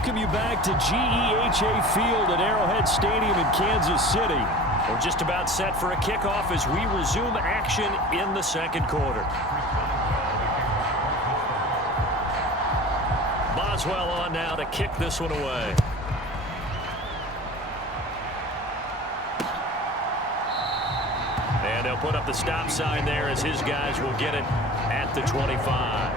welcome you back to GEHA Field at Arrowhead Stadium in Kansas City. We're just about set for a kickoff as we resume action in the second quarter. Boswell on now to kick this one away. And they'll put up the stop sign there as his guys will get it at the 25.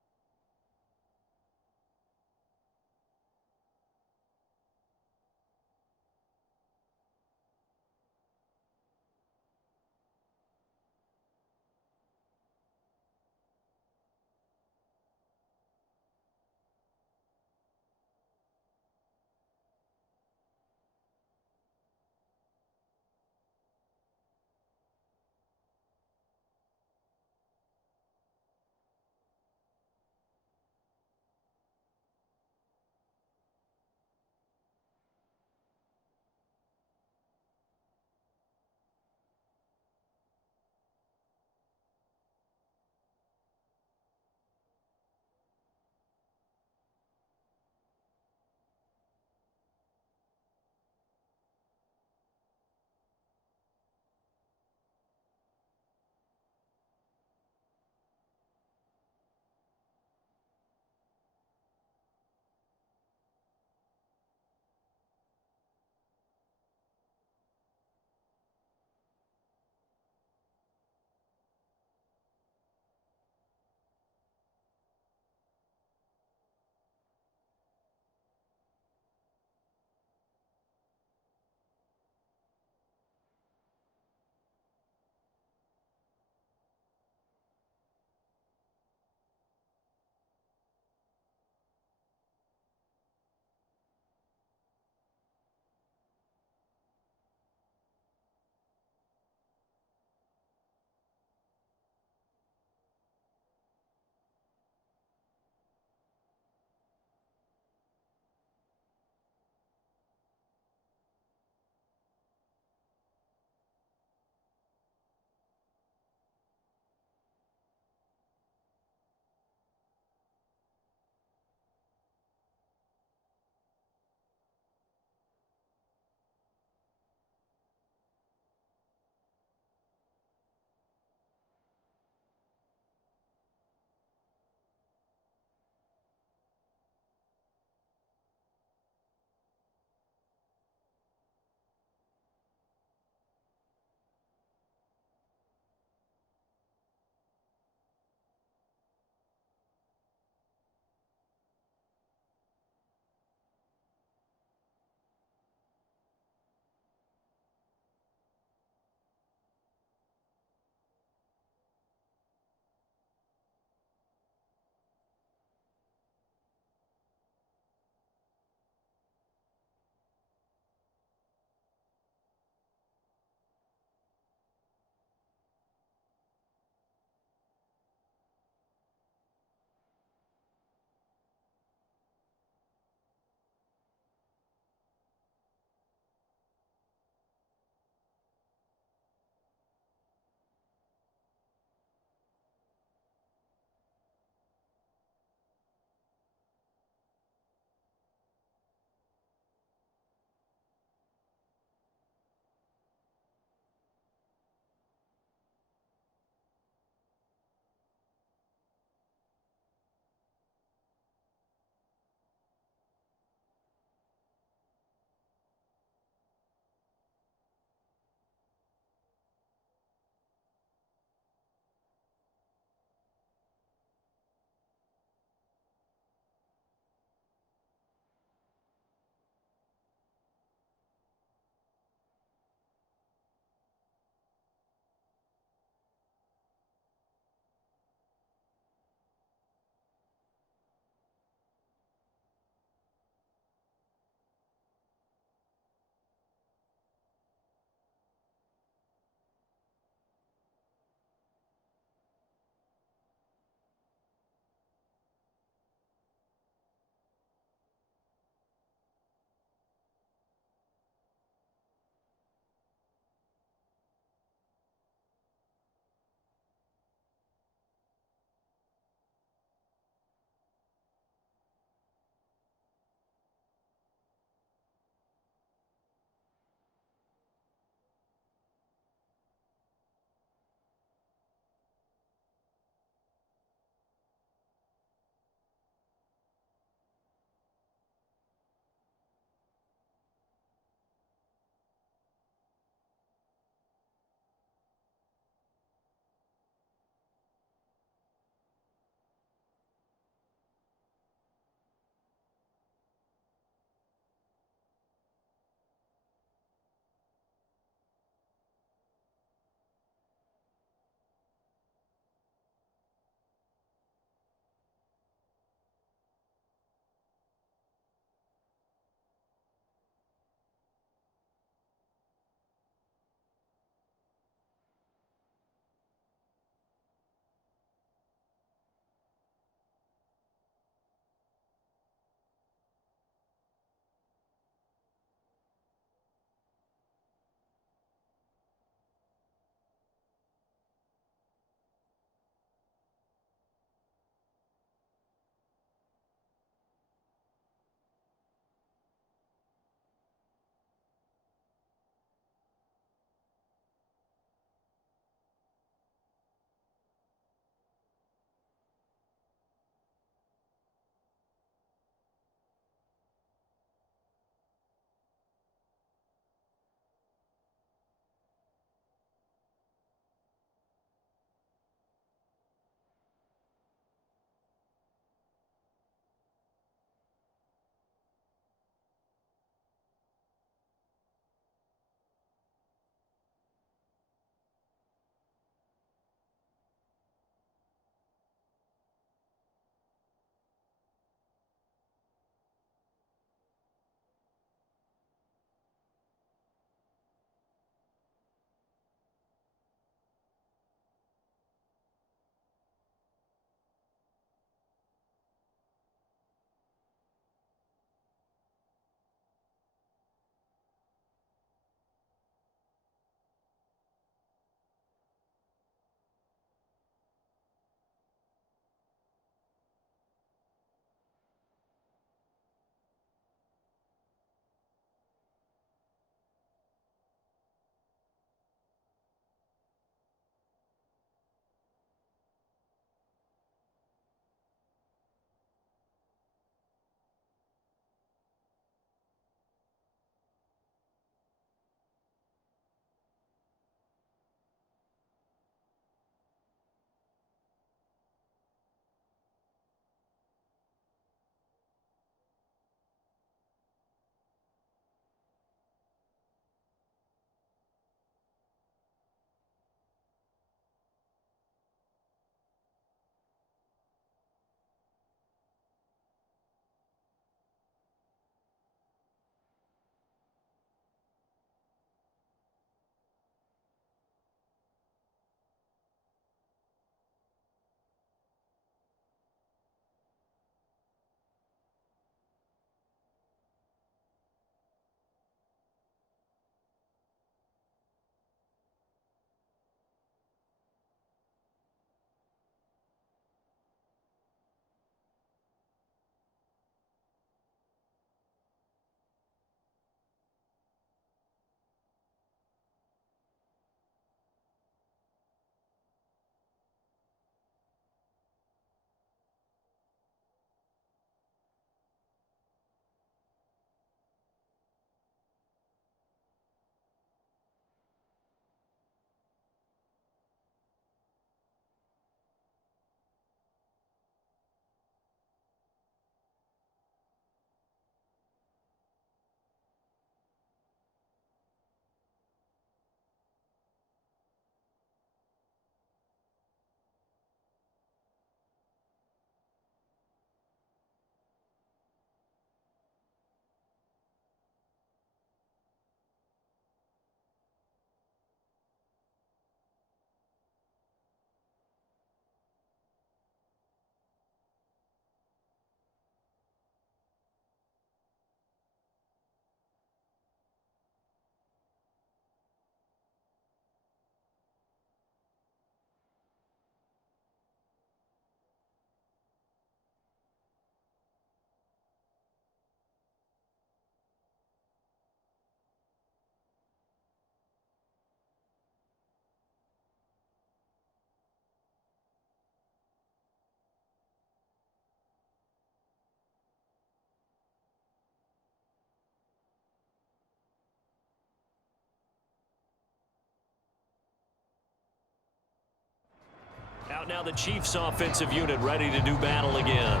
out now, the Chiefs offensive unit ready to do battle again.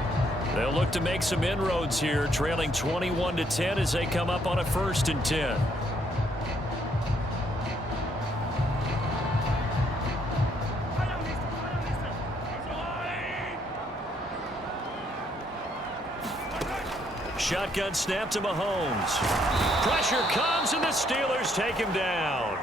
They'll look to make some inroads here, trailing 21-10 as they come up on a 1st and 10. Shotgun snap to Mahomes. Pressure comes, and the Steelers take him down.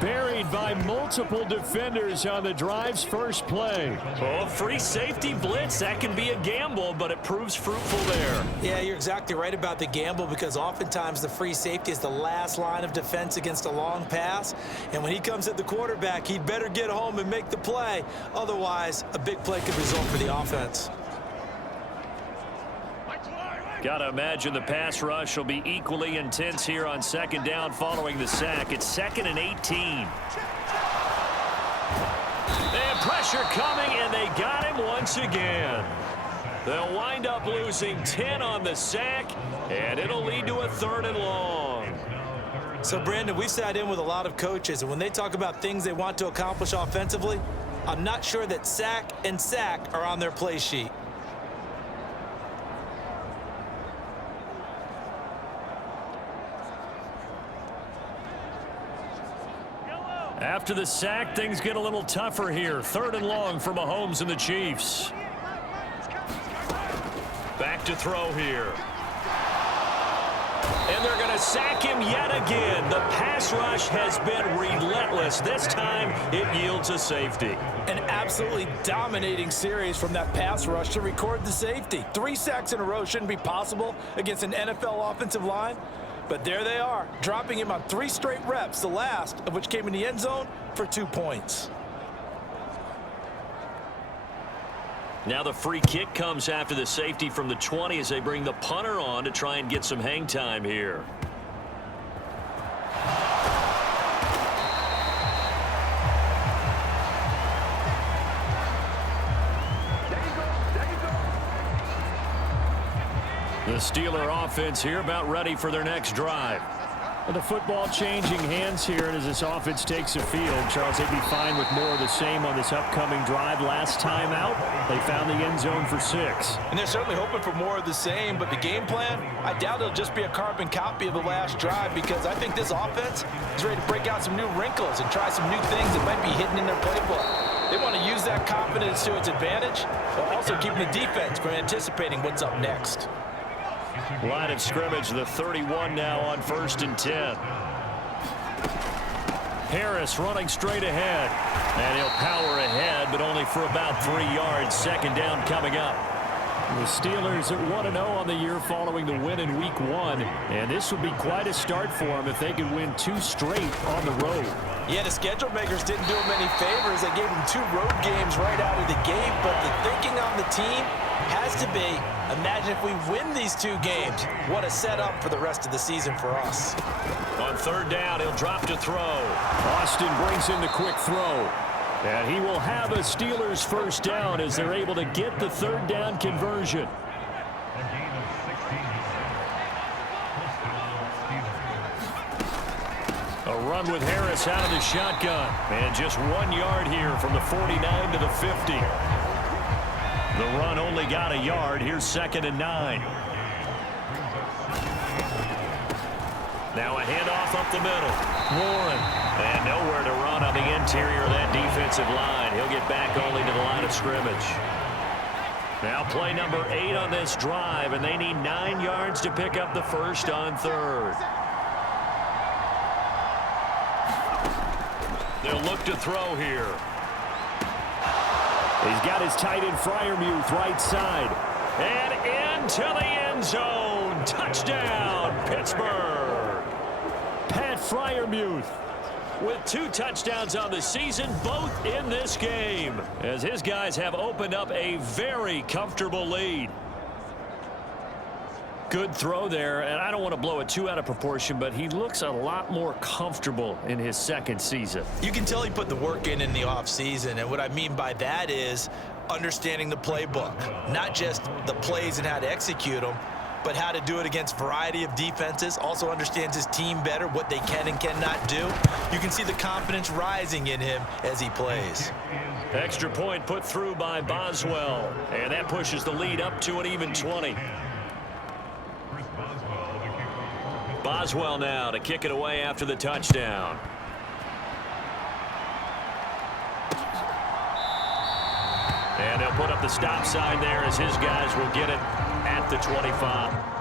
Buried by multiple defenders on the drive's first play. Oh, free safety blitz. That can be a gamble, but it proves fruitful there. Yeah, you're exactly right about the gamble because oftentimes the free safety is the last line of defense against a long pass. And when he comes at the quarterback, he'd better get home and make the play. Otherwise, a big play could result for the offense. Got to imagine the pass rush will be equally intense here on 2nd down following the sack. It's 2nd and 18. And pressure coming, and they got him once again. They'll wind up losing 10 on the sack, and it'll lead to a 3rd and long. So, Brandon, we've sat in with a lot of coaches, and when they talk about things they want to accomplish offensively, I'm not sure that sack and sack are on their play sheet. After the sack, things get a little tougher here. 3rd and long for Mahomes and the Chiefs. Back to throw here. And they're going to sack him yet again. The pass rush has been relentless. This time, it yields a safety. An absolutely dominating series from that pass rush to record the safety. 3 sacks in a row shouldn't be possible against an NFL offensive line. But there they are, dropping him on 3 straight reps, the last of which came in the end zone for 2 points. Now the free kick comes after the safety from the 20 as they bring the punter on to try and get some hang time here. The Steeler offense here about ready for their next drive. The football changing hands here as this offense takes the field. Charles, they'd be fine with more of the same on this upcoming drive. Last time out, they found the end zone for 6. And they're certainly hoping for more of the same, but the game plan, I doubt it'll just be a carbon copy of the last drive because I think this offense is ready to break out some new wrinkles and try some new things that might be hidden in their playbook. They want to use that confidence to its advantage while also keeping the defense from anticipating what's up next. Line of scrimmage, the 31 now on 1st and 10. Harris running straight ahead. And he'll power ahead, but only for about 3 yards. 2nd down coming up. The Steelers at 1-0 on the year following the win in Week 1. And this would be quite a start for them if they could win 2 straight on the road. Yeah, the schedule makers didn't do them any favors. They gave them 2 road games right out of the gate, but the thinking on the team has to be, imagine if we win these 2 games. What a setup for the rest of the season for us. On 3rd down, he'll drop to throw. Austin brings in the quick throw. And he will have a Steelers 1st down as they're able to get the 3rd down conversion. A run with Harris out of the shotgun. And just 1 yard here from the 49 to the 50. The run only got a yard. Here's 2nd and 9. Now a handoff up the middle. Warren. And nowhere to run on the interior of that defensive line. He'll get back only to the line of scrimmage. Now play number 8 on this drive, and they need 9 yards to pick up the 1st on 3rd. They'll look to throw here. He's got his tight end Freiermuth right side. And into the end zone. Touchdown, Pittsburgh. Pat Freiermuth with 2 touchdowns on the season, both in this game, as his guys have opened up a very comfortable lead. Good throw there, and I don't want to blow it too out of proportion, but he looks a lot more comfortable in his 2nd season. You can tell he put the work in the offseason, and what I mean by that is understanding the playbook, not just the plays and how to execute them, but how to do it against a variety of defenses. Also understands his team better, what they can and cannot do. You can see the confidence rising in him as he plays. Extra point put through by Boswell. And that pushes the lead up to an even 20. Boswell now to kick it away after the touchdown. And they'll put up the stop sign there as his guys will get it at the 25.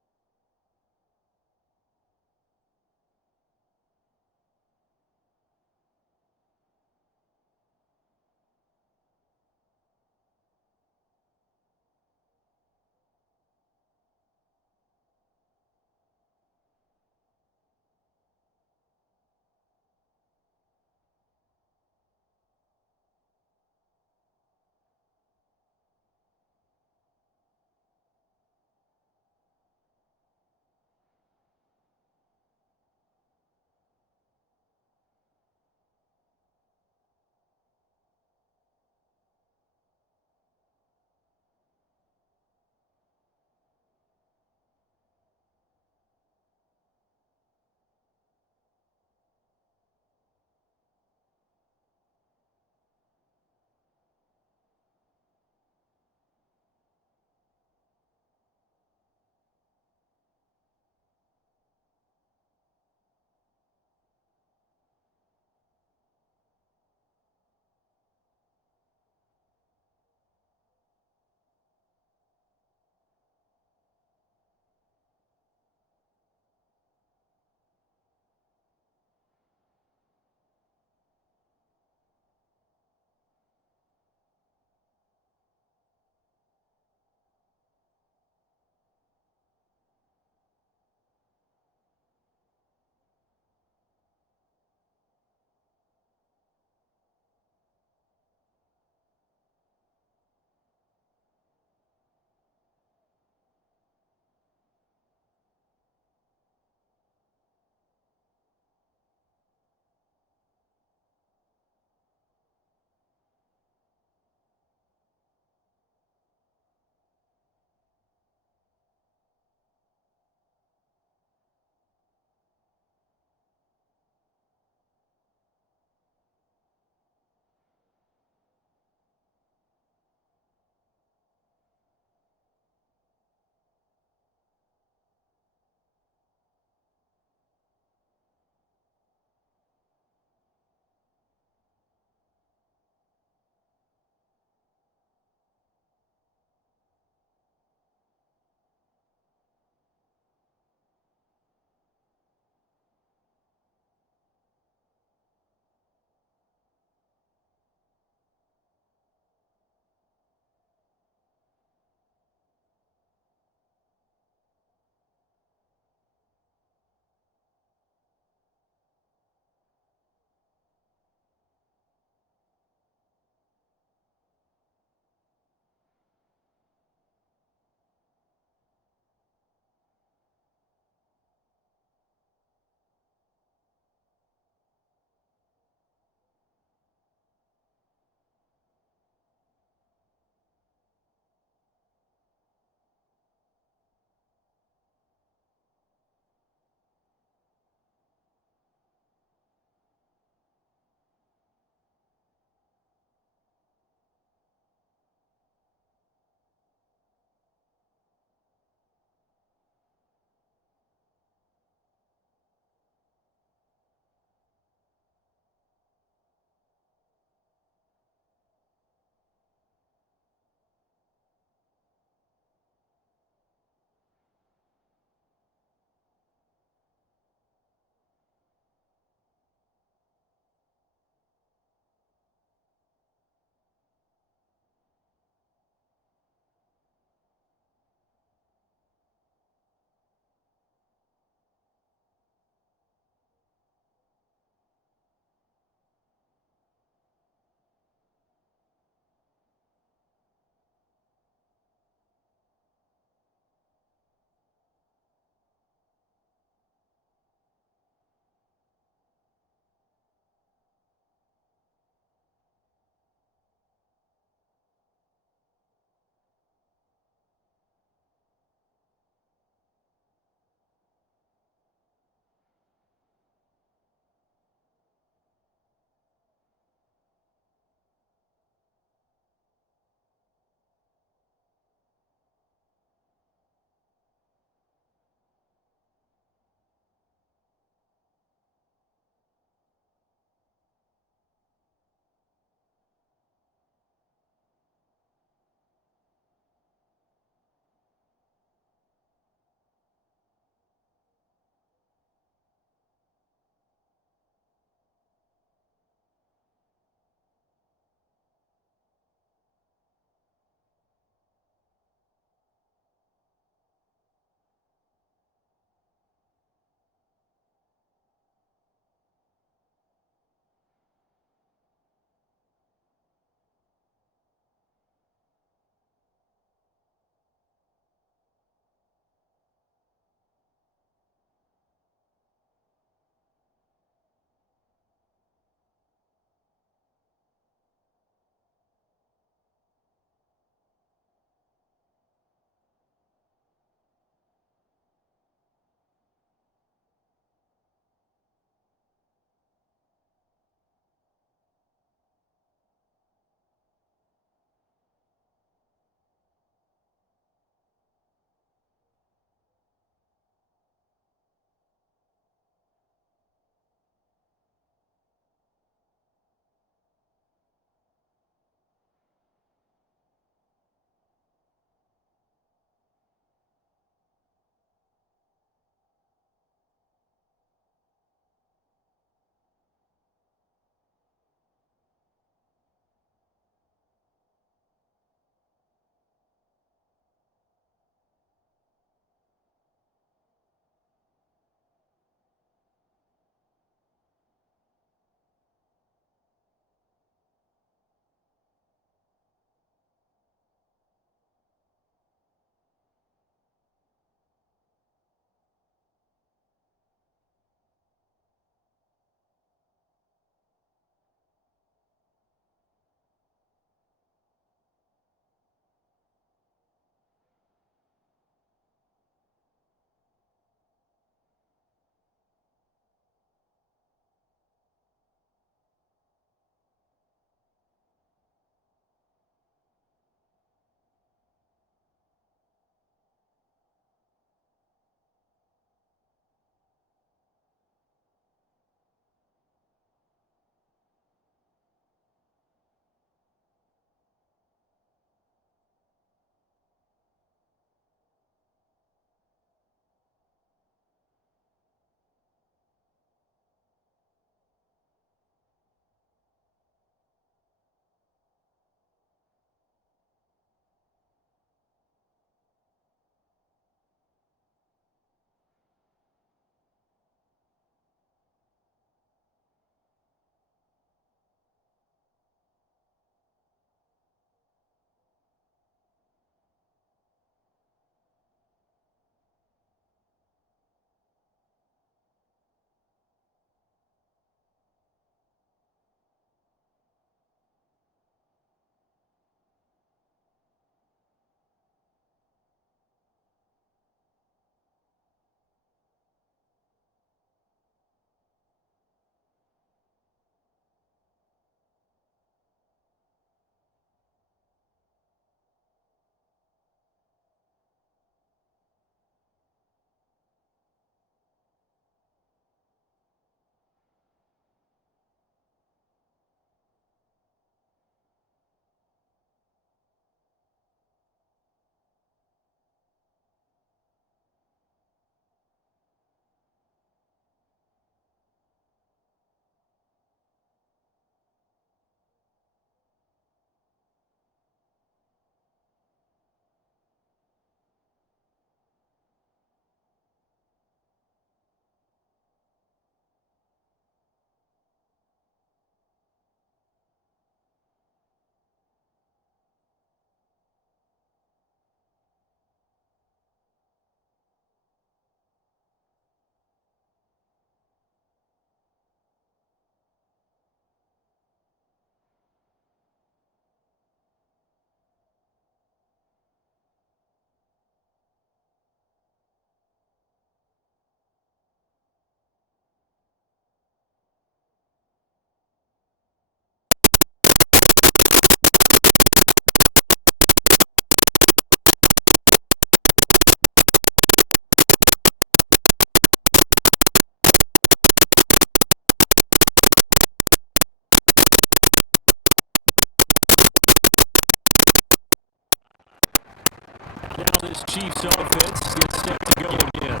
now this Chiefs offense gets set to go again.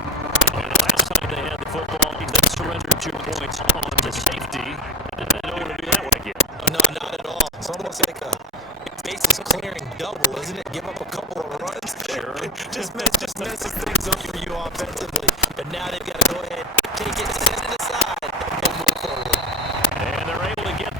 And the last time they had the football, they surrendered 2 points on the safety. They don't want to do that one again. Oh, no, not at all. It's almost like a bases clearing double, isn't it? Give up a couple of runs. Sure. just messes things up for you offensively. But now they've got to go ahead, take it, set it aside, and move forward. And they're able to get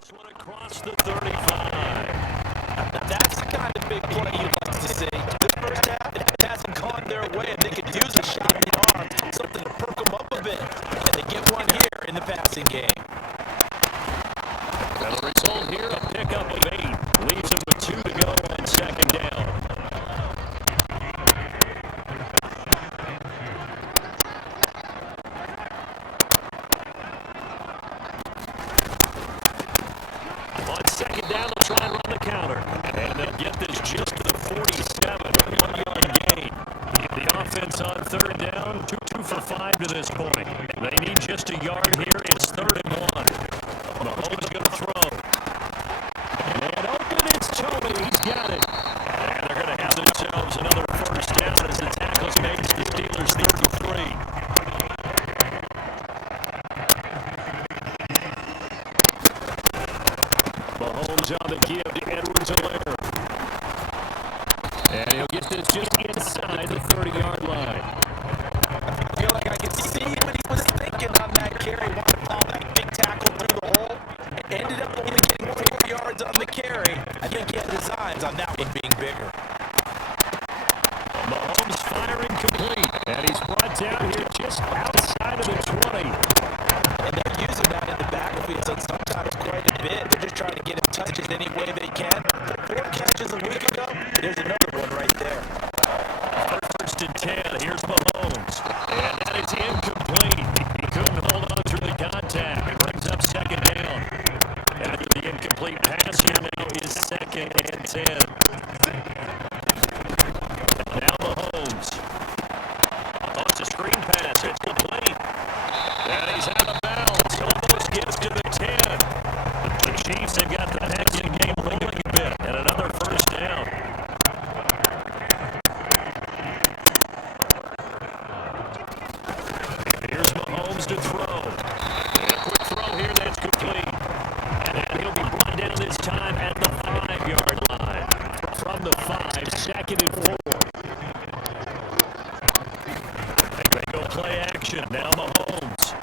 this one across the 35. That's the kind of big play you'd like to see. This first half, if it hasn't gone their way, and they could use a shot in the arm, something to perk them up a bit. And they get one here in the passing game. And the result here, a pickup of 8. Leaves them with 2 to go on second down. On second down, they'll try and run the counter. And they'll get this just to the 47. 1-yard gain. The offense on third down, 2 for 5 to this point. They need just a yard here. It's 3rd and 1. Mahomes going to throw. And open, it's Tony. He's got it. And they're going to have themselves another first down as the tackles made to the Steelers 33. Mahomes on the give to Edwards-Helaire. And he'll get this just inside the 30-yard line. I feel like I can see what he was thinking on that carry. Wanted to follow that big tackle through the hole. Ended up only getting 4 yards on the carry. I think he had designs on that one being bigger. Mahomes firing complete. And he's brought down here just outside of the 20. And they're using that in the backfield sometimes quite a bit. They're just trying to get him touches any way they can. 4 catches a week ago. There's another one right there. First and 10. Here's Mahomes. And that is incomplete. He couldn't hold on through the contact. It brings up second down. After the incomplete pass here now is 2nd and 10. Now Mahomes. Oh, it's a screen pass. It's complete. And he's out of bounds. Almost gets to the 10. The Chiefs have got the passing game rolling a bit. And another first down. Here's Mahomes to throw. And a quick throw here that's complete. And he'll be brought down this time at the 5-yard line. From the 5, 2nd and 4. They go play action. Now Mahomes.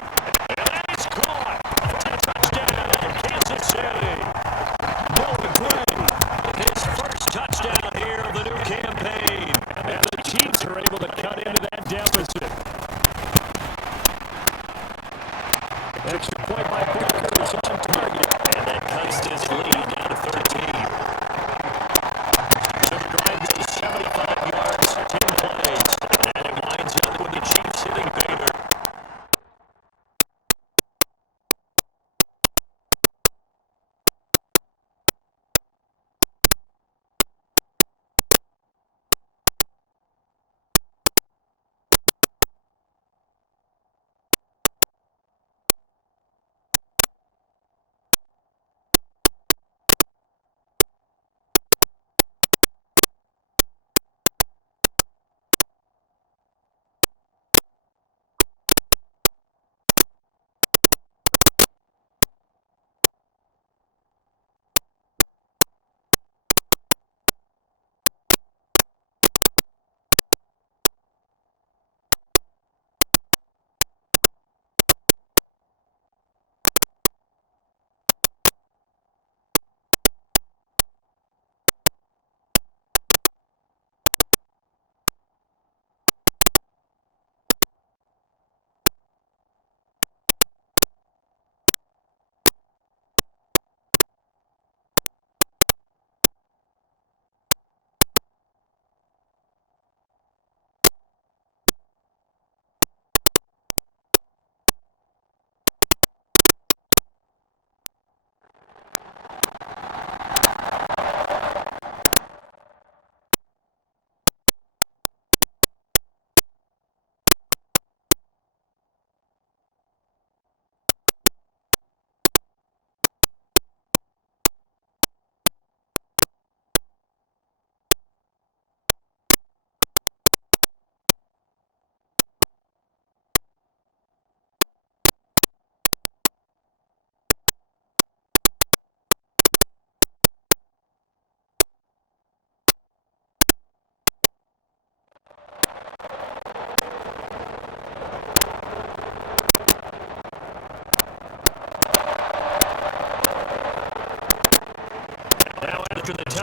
And that is caught. It's a touchdown, Kansas City. Noah Gray, his first touchdown here of the new campaign. And the Chiefs are able to cut into that deficit. Extra point by Booker is on target. And that cuts this lead down to 13. So the drive goes 75 yards, 10 plays. And it winds up with the Chiefs hitting Bader.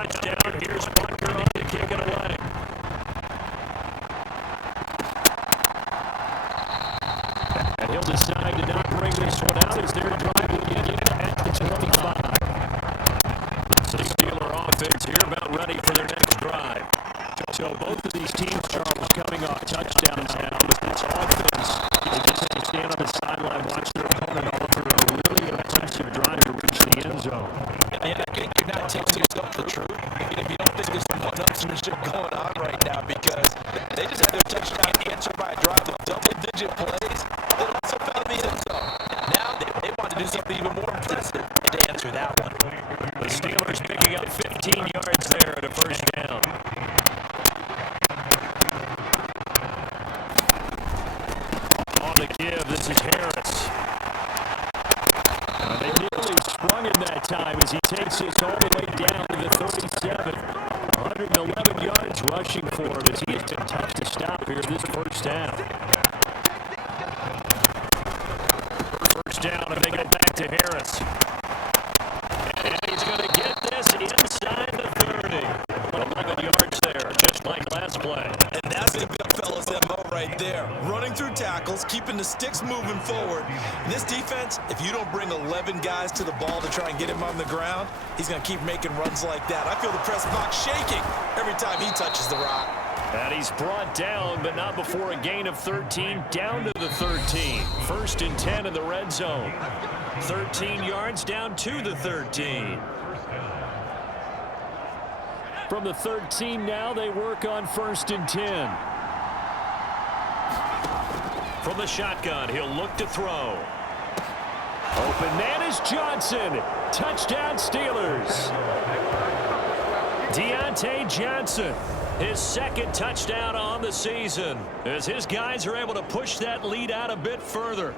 touchdown. Here's Bunker on to kick it away. And he'll decide to not bring this one out as they're driving in at the 25. So the Steeler offense here about ready for their next drive. So both of these teams, Charles, coming off touchdowns now. With this offense, they just have to stand on the sideline, watch their opponent all through a really impressive drive to reach the end zone. And I think you're not telling yourself the truth if you don't think there's some one-upsmanship going on right now, because they just had their touchdown answered by a drive of double-digit plays that also found the end zone. Now they want to do something even more impressive to answer that one. The Steelers picking up 15 yards there at a first down. On the give, this is Harris. They nearly sprung him that time as he takes this all the way down to the 37. 111 yards rushing for him as he has been tough to stop here this first half. First down, and they go back to Harris. And he's going to get this inside the 30. 11 yards there, just like last play. And that's the big fella's MO right there. Running through tackles, keeping the sticks moving forward. In this defense, if you don't bring 11 guys to the ball to try and get him on the ground, he's going to keep making runs like that. I feel the press box shaking every time he touches the rock. And he's brought down, but not before a gain of 13, down to the 13. First and 10 in the red zone. 13 yards down to the 13. From the 13 now, they work on first and 10. From the shotgun, he'll look to throw. Open man is Johnson. Touchdown Steelers. Deontay Johnson, his second touchdown on the season, as his guys are able to push that lead out a bit further.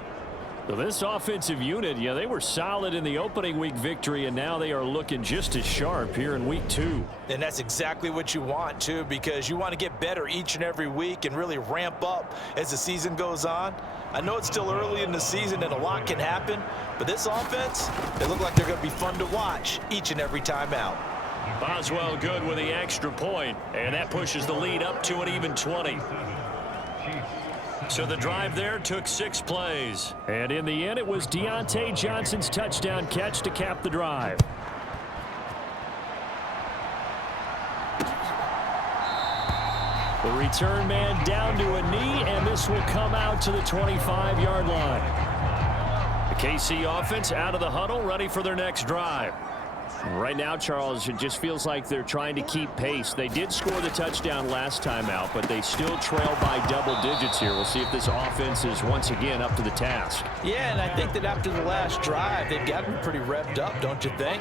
So this offensive unit, yeah, they were solid in the opening week victory, and now they are looking just as sharp here in week 2. And that's exactly what you want, too, because you want to get better each and every week and really ramp up as the season goes on. I know it's still early in the season and a lot can happen, but this offense, they look like they're going to be fun to watch each and every time out. Boswell good with the extra point, and that pushes the lead up to an even 20. So the drive there took 6 plays. And in the end, it was Deontay Johnson's touchdown catch to cap the drive. The return man down to a knee, and this will come out to the 25-yard line. The KC offense out of the huddle, ready for their next drive. Right now, Charles, it just feels like they're trying to keep pace. They did score the touchdown last time out, but they still trail by double digits here. We'll see if this offense is once again up to the task. Yeah, and I think that after the last drive, they've got to be pretty revved up, don't you think?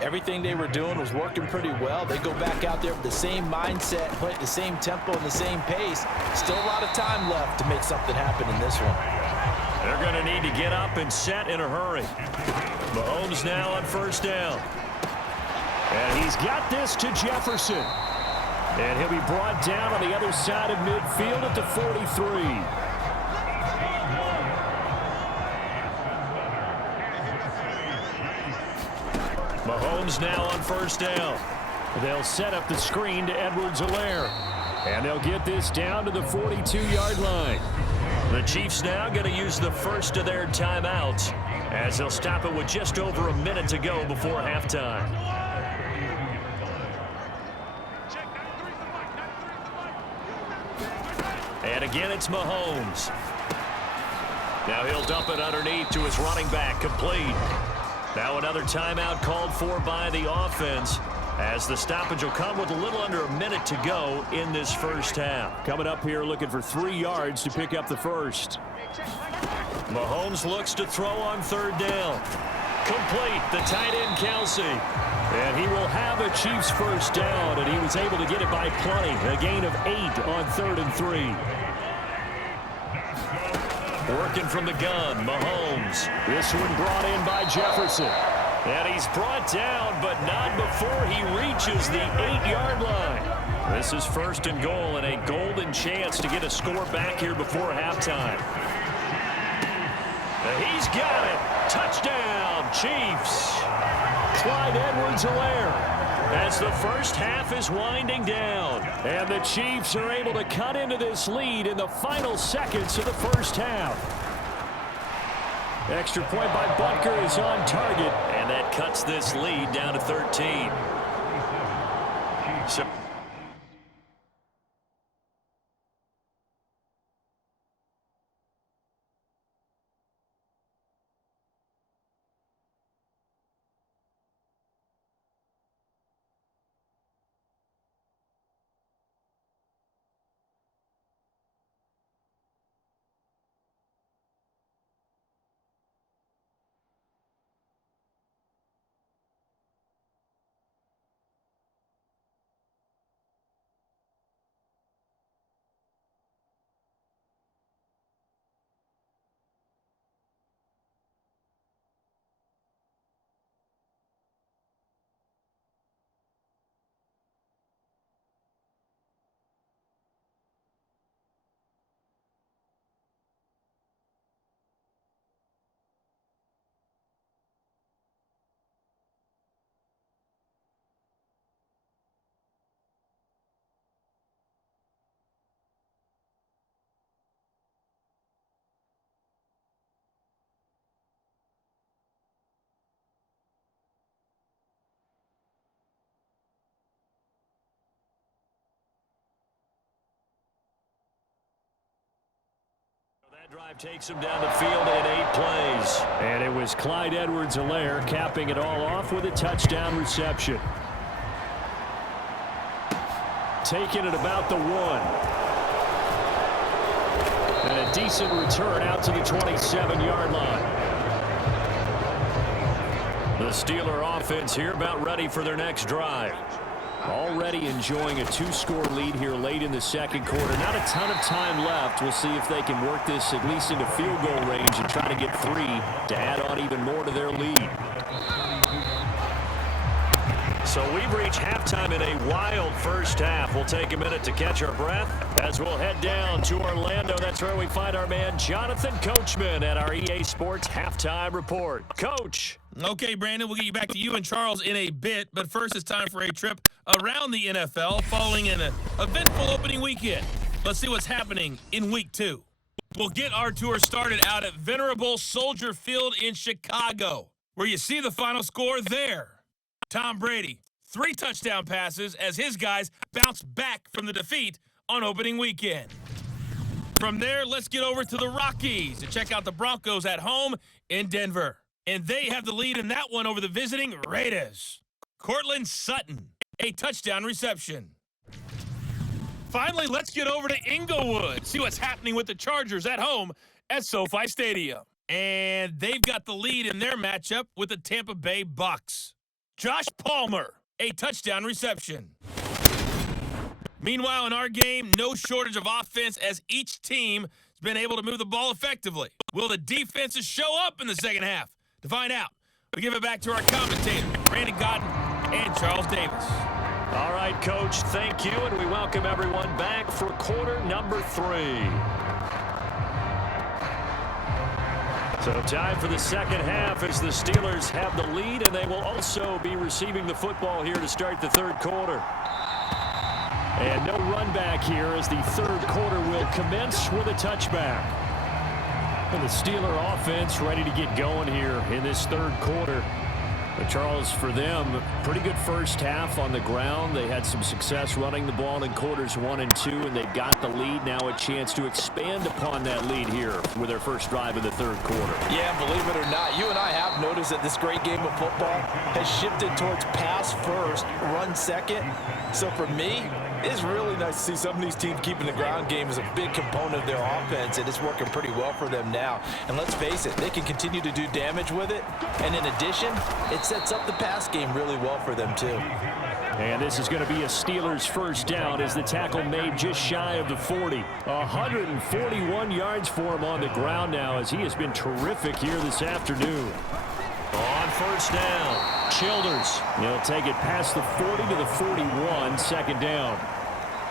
Everything they were doing was working pretty well. They go back out there with the same mindset, play at the same tempo and the same pace. Still a lot of time left to make something happen in this one. They're going to need to get up and set in a hurry. Mahomes now on first down. And he's got this to Jefferson. And he'll be brought down on the other side of midfield at the 43. Mahomes now on first down. They'll set up the screen to Edwards-Helaire. And they'll get this down to the 42-yard line. The Chiefs now going to use the first of their timeouts as they'll stop it with just over a minute to go before halftime. And again, it's Mahomes. Now he'll dump it underneath to his running back, complete. Now another timeout called for by the offense, as the stoppage will come with a little under a minute to go in this first half. Coming up here looking for 3 yards to pick up the first. Mahomes looks to throw on third down. Complete, the tight end Kelsey. And he will have a Chiefs first down, and he was able to get it by plenty. A gain of 8 on 3rd and 3. Working from the gun, Mahomes. This one brought in by Jefferson. And he's brought down, but not before he reaches the 8-yard line. This is 1st and goal, and a golden chance to get a score back here before halftime. He's got it. Touchdown, Chiefs. Clyde Edwards-Helaire. as the first half is winding down. And the Chiefs are able to cut into this lead in the final seconds of the first half. Extra point by Butker is on target, and that cuts this lead down to 13. So that drive takes him down the field in 8 plays. And it was Clyde Edwards-Helaire capping it all off with a touchdown reception. Taking it about the 1. And a decent return out to the 27-yard line. The Steeler offense here about ready for their next drive. Already enjoying a 2-score lead here late in the second quarter. Not a ton of time left. We'll see if they can work this at least into field goal range and try to get 3 to add on even more to their lead. So we've reached halftime in a wild first half. We'll take a minute to catch our breath as we'll head down to Orlando. That's where we find our man Jonathan Coachman at our EA Sports Halftime Report. Coach. Okay, Brandon, we'll get you back to you and Charles in a bit, but first it's time for a trip around the NFL following an eventful opening weekend. Let's see what's happening in Week 2. We'll get our tour started out at venerable Soldier Field in Chicago, where you see the final score there. Tom Brady, 3 touchdown passes as his guys bounce back from the defeat on opening weekend. From there, let's get over to the Rockies to check out the Broncos at home in Denver. And they have the lead in that one over the visiting Raiders. Cortland Sutton, a touchdown reception. Finally, let's get over to Inglewood, see what's happening with the Chargers at home at SoFi Stadium. And they've got the lead in their matchup with the Tampa Bay Bucks. Josh Palmer, a touchdown reception. Meanwhile, in our game, no shortage of offense as each team has been able to move the ball effectively. Will the defenses show up in the second half? To find out, we give it back to our commentators, Brandon Godden and Charles Davis. All right, Coach, thank you, and we welcome everyone back for quarter number 3. So time for the second half as the Steelers have the lead, and they will also be receiving the football here to start the third quarter. And no run back here as the third quarter will commence with a touchback. And the Steeler offense ready to get going here in this third quarter. But Charles, for them, pretty good first half on the ground. They had some success running the ball in quarters 1 and 2, and they've got the lead. Now a chance to expand upon that lead here with their first drive in the third quarter. Yeah, believe it or not, you and I have noticed that this great game of football has shifted towards pass first, run second. So for me, it's really nice to see some of these teams keeping the ground game as a big component of their offense, and it's working pretty well for them now. And let's face it, they can continue to do damage with it. And in addition, it sets up the pass game really well for them too. And this is going to be a Steelers first down as the tackle made just shy of the 40. 141 yards for him on the ground now as he has been terrific here this afternoon. On first down, Childers. He'll take it past the 40 to the 41, second down.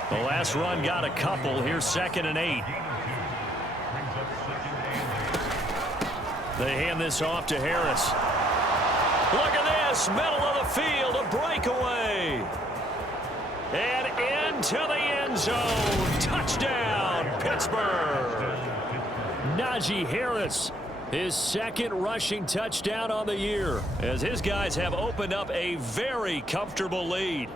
The last run got a couple. Here's 2nd and 8. They hand this off to Harris. Look at across middle of the field, a breakaway. And into the end zone. Touchdown, Pittsburgh. Najee Harris, his second rushing touchdown on the year, as his guys have opened up a very comfortable lead.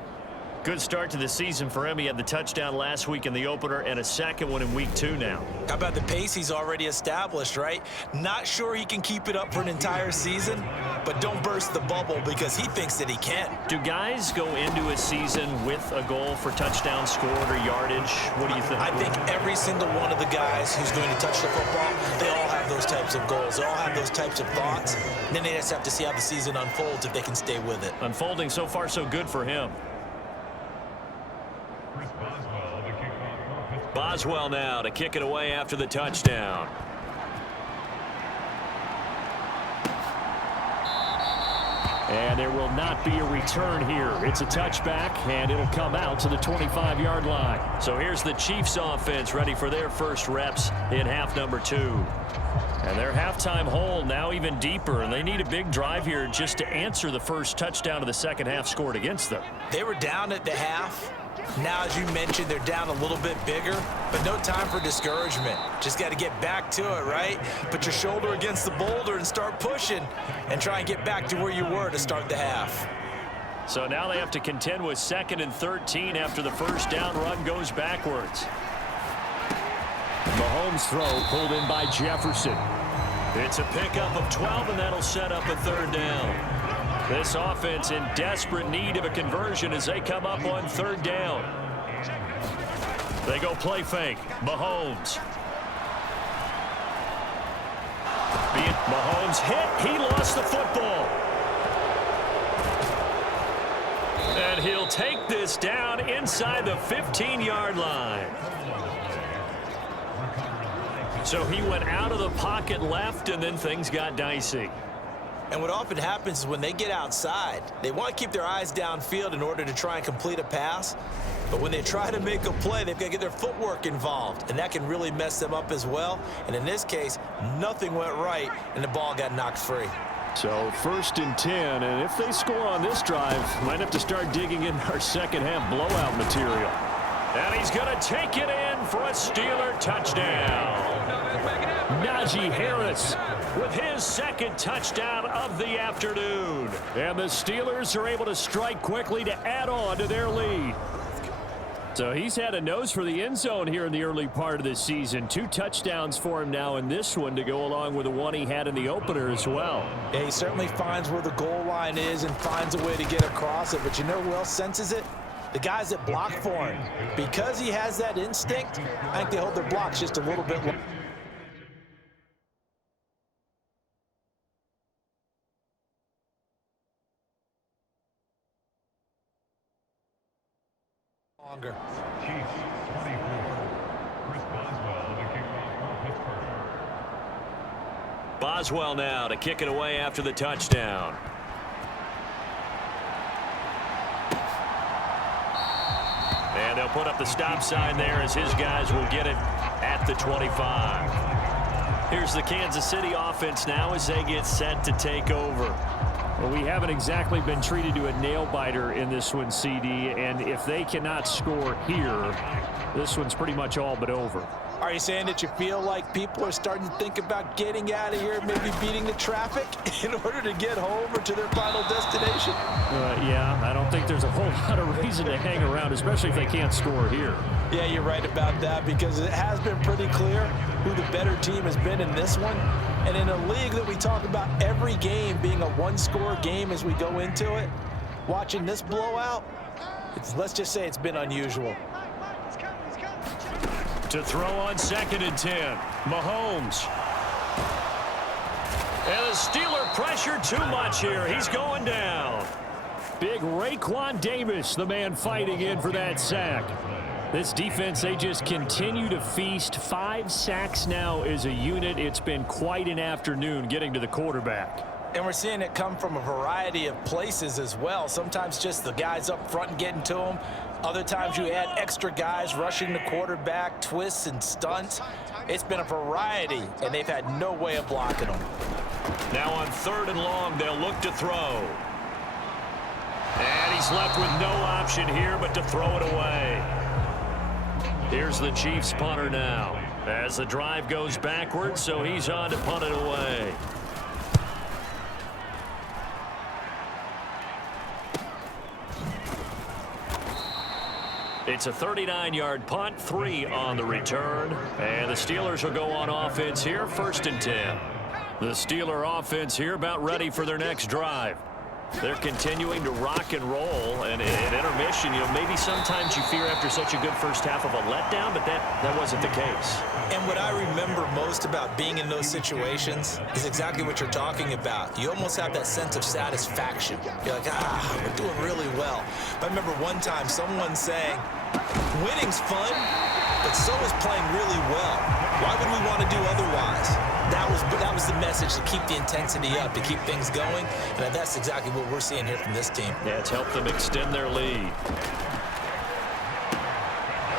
Good start to the season for him. He had the touchdown last week in the opener and a second one in week 2 now. How about the pace he's already established, right? Not sure he can keep it up for an entire season, but don't burst the bubble because he thinks that he can. Do guys go into a season with a goal for touchdown scored or yardage? What do you think? I think every single one of the guys who's going to touch the football, they all have those types of goals. They all have those types of thoughts. And then they just have to see how the season unfolds if they can stay with it. Unfolding so far so good for him. Boswell now to kick it away after the touchdown. And there will not be a return here. It's a touchback, and it'll come out to the 25-yard line. So here's the Chiefs offense ready for their first reps in half number 2. And their halftime hole now even deeper, and they need a big drive here just to answer the first touchdown of the second half scored against them. They were down at the half. Now, as you mentioned, they're down a little bit bigger, but no time for discouragement. Just got to get back to it, right? Put your shoulder against the boulder and start pushing and try and get back to where you were to start the half. So now they have to contend with 2nd and 13 after the first down run goes backwards. Mahomes' throw pulled in by Jefferson. It's a pickup of 12, and that'll set up a 3rd down. This offense in desperate need of a conversion as they come up on 3rd down. They go play fake. Mahomes. Mahomes hit. He lost the football. And he'll take this down inside the 15-yard line. So he went out of the pocket left, and then things got dicey. And what often happens is when they get outside, they want to keep their eyes downfield in order to try and complete a pass. But when they try to make a play, they've got to get their footwork involved, and that can really mess them up as well. And in this case, nothing went right, and the ball got knocked free. So 1st and 10, and if they score on this drive, might have to start digging in our second half blowout material. And he's going to take it in for a Steeler touchdown. Najee Harris with his 2nd touchdown of the afternoon. And the Steelers are able to strike quickly to add on to their lead. So he's had a nose for the end zone here in the early part of the season. 2 touchdowns for him now in this one to go along with the one he had in the opener as well. Yeah, he certainly finds where the goal line is and finds a way to get across it. But you know who else senses it? The guys that block for him. Because he has that instinct, I think they hold their blocks just a little bit longer. Chiefs 24. Chris Boswell, the kickoff for Pittsburgh. Boswell now to kick it away after the touchdown. And they'll put up the stop sign there as his guys will get it at the 25. Here's the Kansas City offense now as they get set to take over. Well, we haven't exactly been treated to a nail-biter in this one, CD, and if they cannot score here, this one's pretty much all but over. Are you saying that you feel like people are starting to think about getting out of here, maybe beating the traffic in order to get home or to their final destination? Yeah, I don't think there's a whole lot of reason to hang around, especially if they can't score here. Yeah, you're right about that because it has been pretty clear who the better team has been in this one. And in a league that we talk about every game being a one-score game as we go into it, watching this blowout, let's just say it's been unusual. To throw on 2nd and 10, Mahomes. And the Steeler pressure too much here. He's going down. Big Raekwon Davis, the man fighting in for that sack. This defense, they just continue to feast. 5 sacks now as a unit. It's been quite an afternoon getting to the quarterback. And we're seeing it come from a variety of places as well. Sometimes just the guys up front and getting to them. Other times you add extra guys rushing the quarterback, twists and stunts. It's been a variety, and they've had no way of blocking them. Now on 3rd and long, they'll look to throw. he's left with no option here but to throw it away. Here's the Chiefs punter now as the drive goes backwards, so he's on to punt it away. It's a 39-yard punt, 3 on the return, and the Steelers will go on offense here, 1st and 10. The Steeler offense here about ready for their next drive. They're continuing to rock and roll, and at intermission, maybe sometimes you fear after such a good first half of a letdown, but that wasn't the case. And what I remember most about being in those situations is exactly what you're talking about. You almost have that sense of satisfaction. You're like, we're doing really well. But I remember one time someone saying, winning's fun, but so is playing really well. Why would we want to do otherwise? That was the message, to keep the intensity up, to keep things going, and that's exactly what we're seeing here from this team. Yeah, it's helped them extend their lead.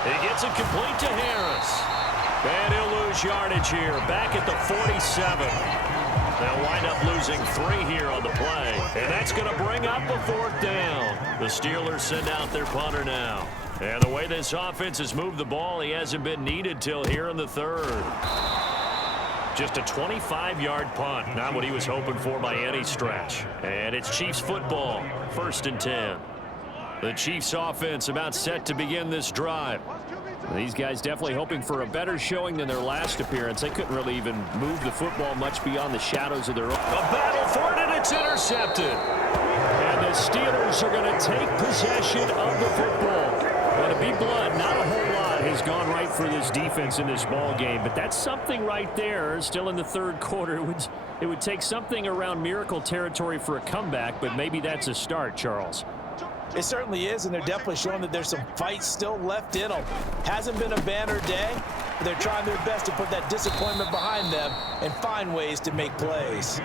He gets it complete to Harris. And he'll lose yardage here, back at the 47. They'll wind up losing 3 here on the play, and that's going to bring up a 4th down. The Steelers send out their punter now. And the way this offense has moved the ball, he hasn't been needed till here in the 3rd. Just a 25-yard punt, not what he was hoping for by any stretch. And it's Chiefs football, 1st and 10. The Chiefs offense about set to begin this drive. These guys definitely hoping for a better showing than their last appearance. They couldn't really even move the football much beyond the shadows of their own. A battle for it, and it's intercepted. And the Steelers are going to take possession of the football. Well, to be blunt, not a whole lot has gone right for this defense in this ball game, but that's something right there. Still in the 3rd quarter, it would take something around miracle territory for a comeback, but maybe that's a start, Charles. It certainly is, and they're definitely showing that there's some fight still left in them. Hasn't been a banner day, but they're trying their best to put that disappointment behind them and find ways to make plays.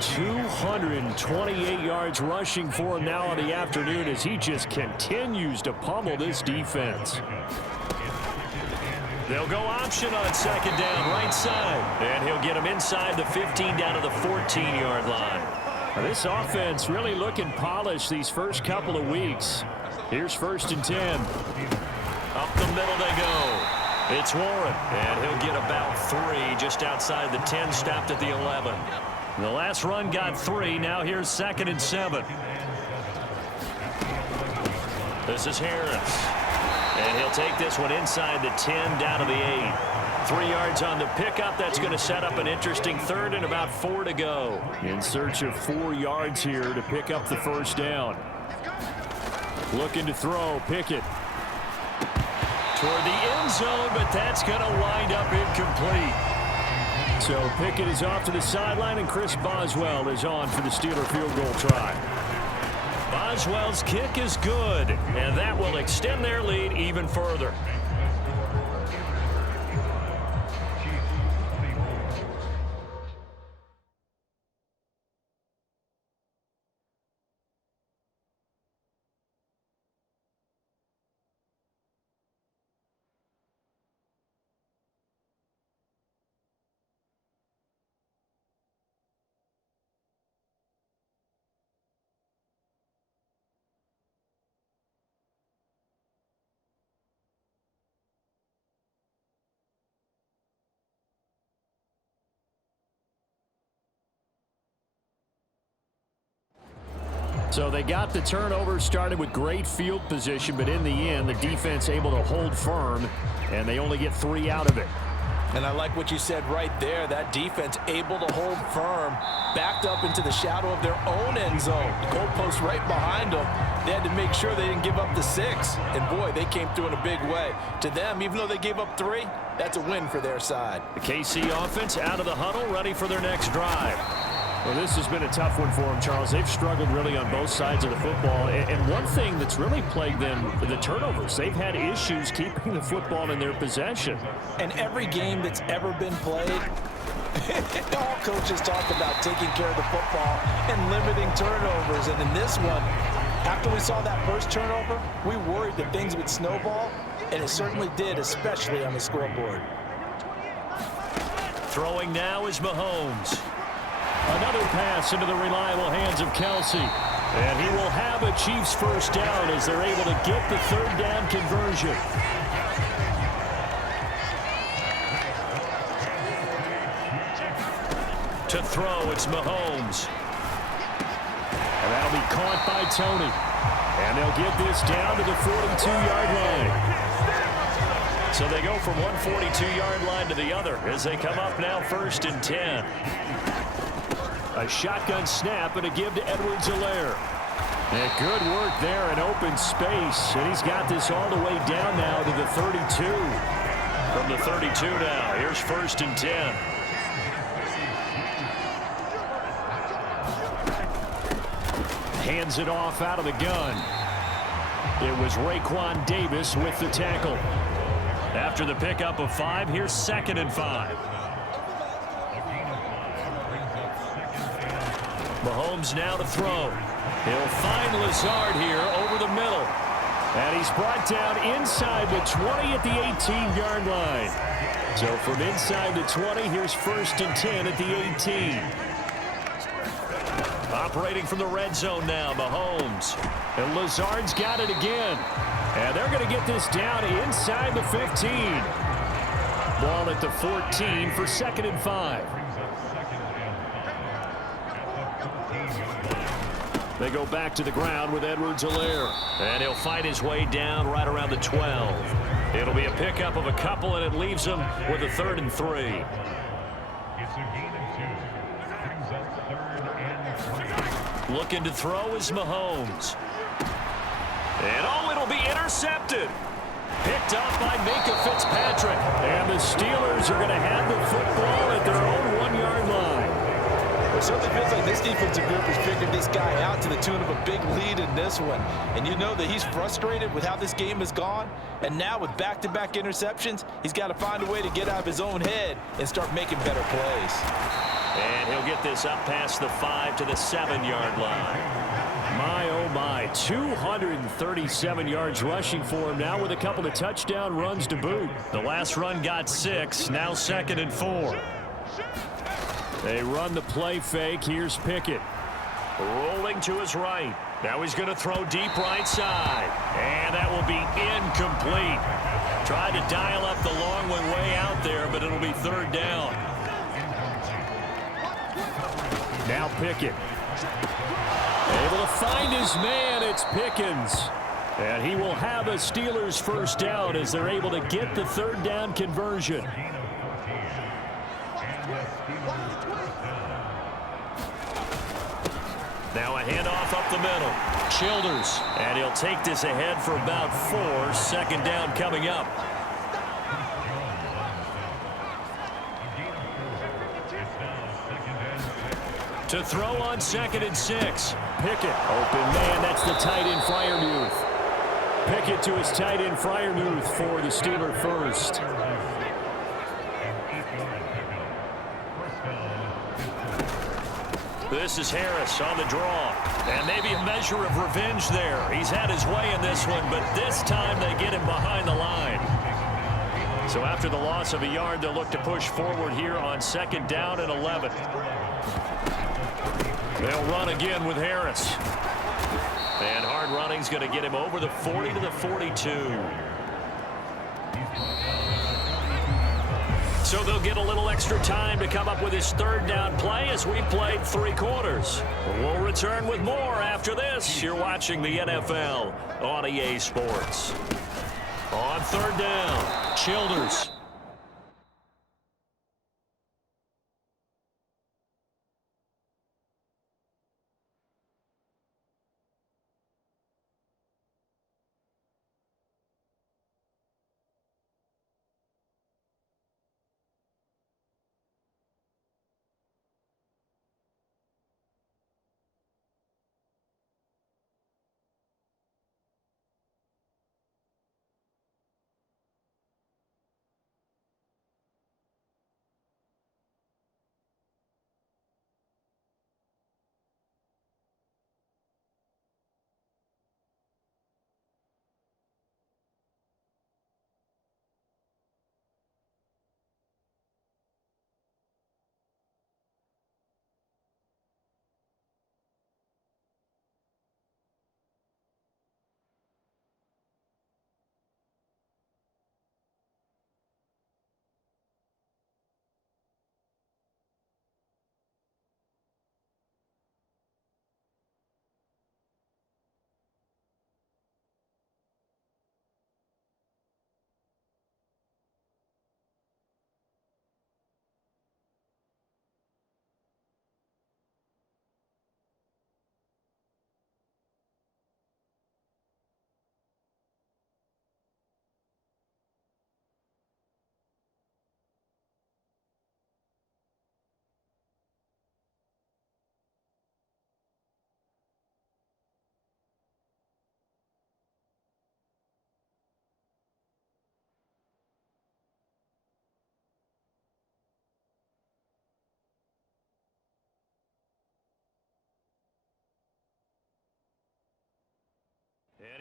228 yards rushing for him now in the afternoon as he just continues to pummel this defense. They'll go option on 2nd down, right side. And he'll get him inside the 15 down to the 14-yard line. Now, this offense really looking polished these first couple of weeks. Here's 1st and 10. Up the middle they go. It's Warren, and he'll get about 3 just outside the 10, stopped at the 11. The last run got 3. Now here's 2nd and 7. This is Harris. And he'll take this one inside the 10 down to the 8. 3 yards on the pickup. That's going to set up an interesting 3rd and about 4 to go. In search of 4 yards here to pick up the 1st down. Looking to throw. Pickett. Toward the end zone, but that's going to wind up incomplete. So Pickett is off to the sideline, and Chris Boswell is on for the Steeler field goal try. Boswell's kick is good, and that will extend their lead even further. So they got the turnover, started with great field position, but in the end, the defense able to hold firm, and they only get 3 out of it. And I like what you said right there. That defense able to hold firm, backed up into the shadow of their own end zone. The goalpost right behind them. They had to make sure they didn't give up the 6. And, boy, they came through in a big way. To them, even though they gave up 3, that's a win for their side. The KC offense out of the huddle, ready for their next drive. Well, this has been a tough one for them, Charles. They've struggled really on both sides of the football. And one thing that's really plagued them, the turnovers. They've had issues keeping the football in their possession. And every game that's ever been played, all coaches talk about taking care of the football and limiting turnovers. And in this one, after we saw that first turnover, we worried that things would snowball, and it certainly did, especially on the scoreboard. Throwing now is Mahomes. Another pass into the reliable hands of Kelsey. And he will have a Chiefs first down as they're able to get the third down conversion. To throw, it's Mahomes. And that'll be caught by Tony. And they'll get this down to the 42-yard line. So they go from one 42-yard line to the other as they come up now 1st and 10. A shotgun snap and a give to Edwards-Helaire. And good work there in open space. And he's got this all the way down now to the 32. From the 32 now, here's 1st and 10. Hands it off out of the gun. It was Raekwon Davis with the tackle. After the pickup of 5, here's 2nd and 5. Mahomes now to throw. He'll find Lazard here over the middle. And he's brought down inside the 20 at the 18-yard line. So from inside the 20, here's 1st and 10 at the 18. Operating from the red zone now, Mahomes. And Lazard's got it again. And they're going to get this down inside the 15. Ball at the 14 for 2nd and 5. They go back to the ground with Edwards-Helaire. And he'll fight his way down right around the 12. It'll be a pickup of a couple, and it leaves him with a 3rd and 3. It's a gain of 2. Brings up 3rd and 20. Looking to throw is Mahomes. And oh, it'll be intercepted. Picked up by Minka Fitzpatrick. And the Steelers are going to have the football at their own 1-yard line. It certainly feels like this defensive group has figured this guy out to the tune of a big lead in this one. And you know that he's frustrated with how this game has gone. And now with back-to-back interceptions, he's got to find a way to get out of his own head and start making better plays. And he'll get this up past the 5 to the 7-yard line. My, oh my, 237 yards rushing for him now with a couple of touchdown runs to boot. The last run got 6, now 2nd and 4. They run the play fake. Here's Pickett. Rolling to his right. Now he's going to throw deep right side. And that will be incomplete. Tried to dial up the long one way out there, but it'll be 3rd down. Now Pickett. Able to find his man. It's Pickens. And he will have a Steelers first down as they're able to get the 3rd down conversion. Now a handoff up the middle. Childers. And he'll take this ahead for about 4. 2nd down coming up. To throw on 2nd and 6. Pickett. Open man. That's the tight end Freiermuth. Pickett to his tight end Freiermuth for the Steeler first. This is Harris on the draw. And maybe a measure of revenge there. He's had his way in this one, but this time they get him behind the line. So after the loss of a yard, they'll look to push forward here on 2nd down and 11. They'll run again with Harris. And hard running's going to get him over the 40 to the 42. So they'll get a little extra time to come up with his 3rd down play as we played 3 quarters. We'll return with more after this. You're watching the NFL on EA Sports. On 3rd down, Childers.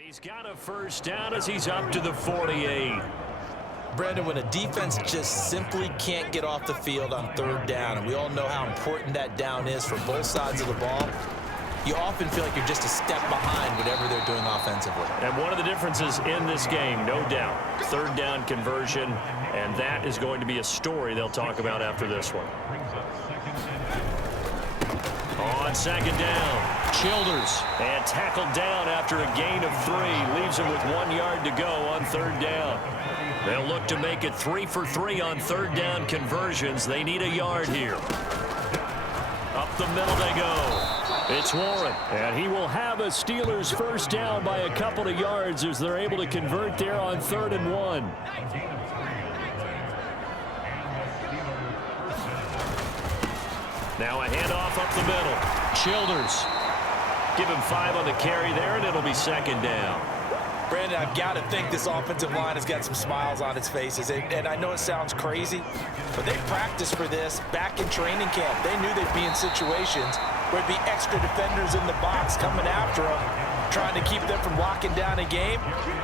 He's got a first down as he's up to the 48. Brandon, when a defense just simply can't get off the field on third down, and we all know how important that down is for both sides of the ball, you often feel like you're just a step behind whatever they're doing offensively. And one of the differences in this game, no doubt, third down conversion, and that is going to be a story they'll talk about after this one. On second down, Childers, and tackled down after a gain of 3, leaves him with 1 yard to go on third down. They'll look to make it 3 for 3 on third down conversions. They need a yard here. Up the middle they go. It's Warren, and he will have a Steelers first down by a couple of yards as they're able to convert there on 3rd and 1. Now a handoff up the middle. Childers. Give him 5 on the carry there, and it'll be second down. Brandon, I've got to think this offensive line has got some smiles on its faces. And I know it sounds crazy, but they practiced for this back in training camp. They knew they'd be in situations where it'd be extra defenders in the box coming after them, trying to keep them from locking down a game.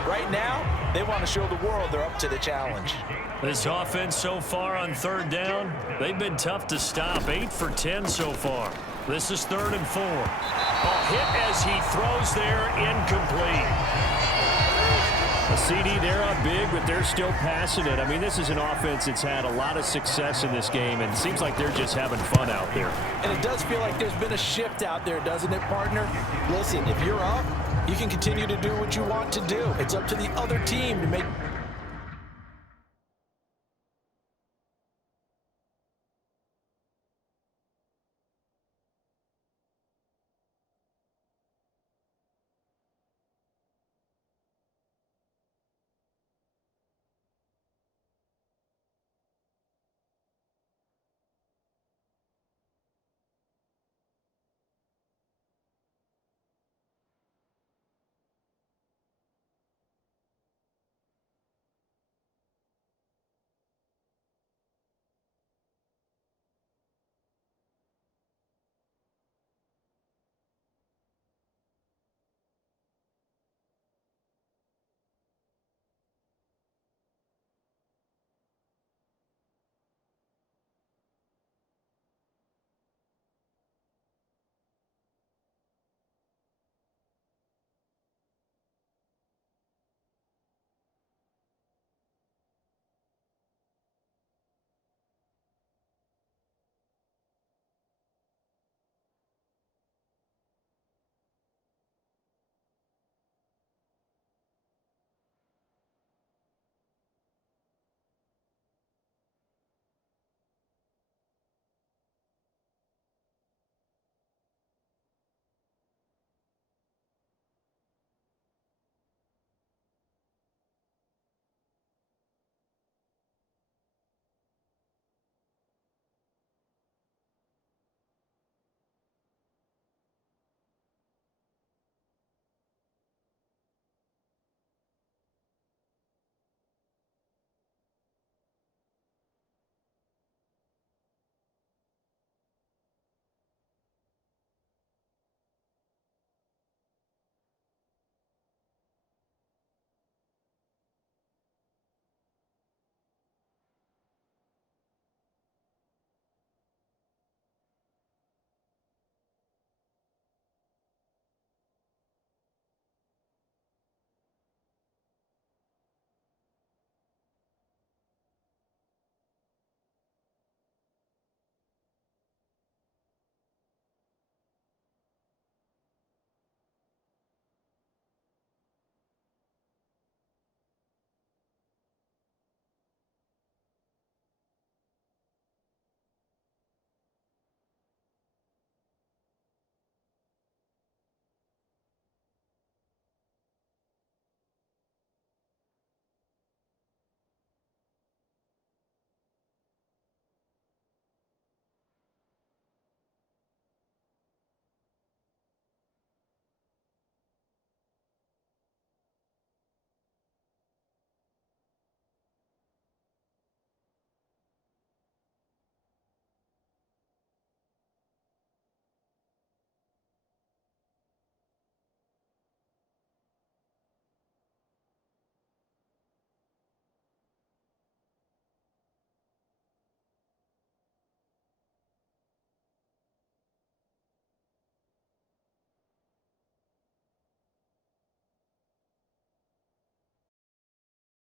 Right now, they want to show the world they're up to the challenge. This offense so far on third down, they've been tough to stop. 8 for 10 so far. This is 3rd and 4. A hit as he throws there, incomplete. A CD, they're up big, but they're still passing it. I mean, this is an offense that's had a lot of success in this game, and it seems like they're just having fun out there. And it does feel like there's been a shift out there, doesn't it, partner? Listen, if you're up, you can continue to do what you want to do. It's up to the other team to make